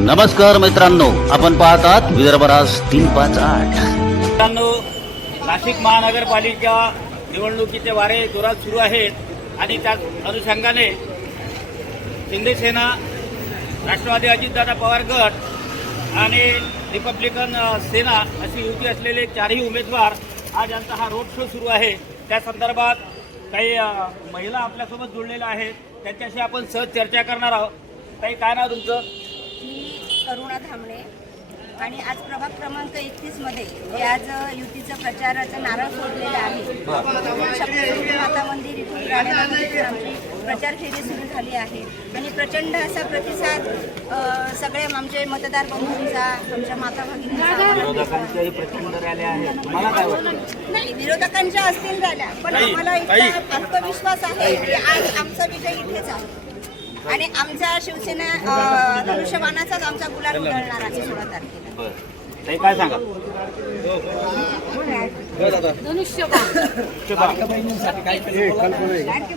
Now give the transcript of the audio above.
नमस्कार मित्रांनो आपण पाहतात विदर्भराज तीन पाच आठ. मित्रांनो नाशिक महानगरपालिका निवडणुकीचे वारे जोरात सुरू आहेत आणि त्या अनुषंगाने शिंदेसेना राष्ट्रवादी अजितदादा पवार गट आणि रिपब्लिकन सेना अशी युती असलेले चारही उमेदवार आज यांचा हा रोड शो सुरू आहे. त्या संदर्भात काही महिला आपल्यासोबत जुळलेल्या आहेत. त्यांच्याशी आपण सहज चर्चा करणार आहोत. काही काय ना तुमचं? करुणा धामणे. आणि आज प्रभाग क्रमांक एकतीसमध्ये जे आज युतीचं प्रचाराचं नारळ सोडलेलं आहे. माता मंदिर इथून राणेबाग इथून आमची प्रचार फेरी सुरू झाली आहे. आणि प्रचंड असा प्रतिसाद अ, सगळे आमचे मतदार बंधूंचा आमच्या माता भगिनींचा नाही विरोधकांच्या असतील झाल्या पण आम्हाला. इतका आत्मविश्वास आहे की आज आमचा विजय इथेच आहे. आणि आमचा शिवसेना धनुष्यबाणाचाच आमचा गुलाल उधळणार आहे सोळा तारखेला. बरं. ताई काय सांगा? लाडक्या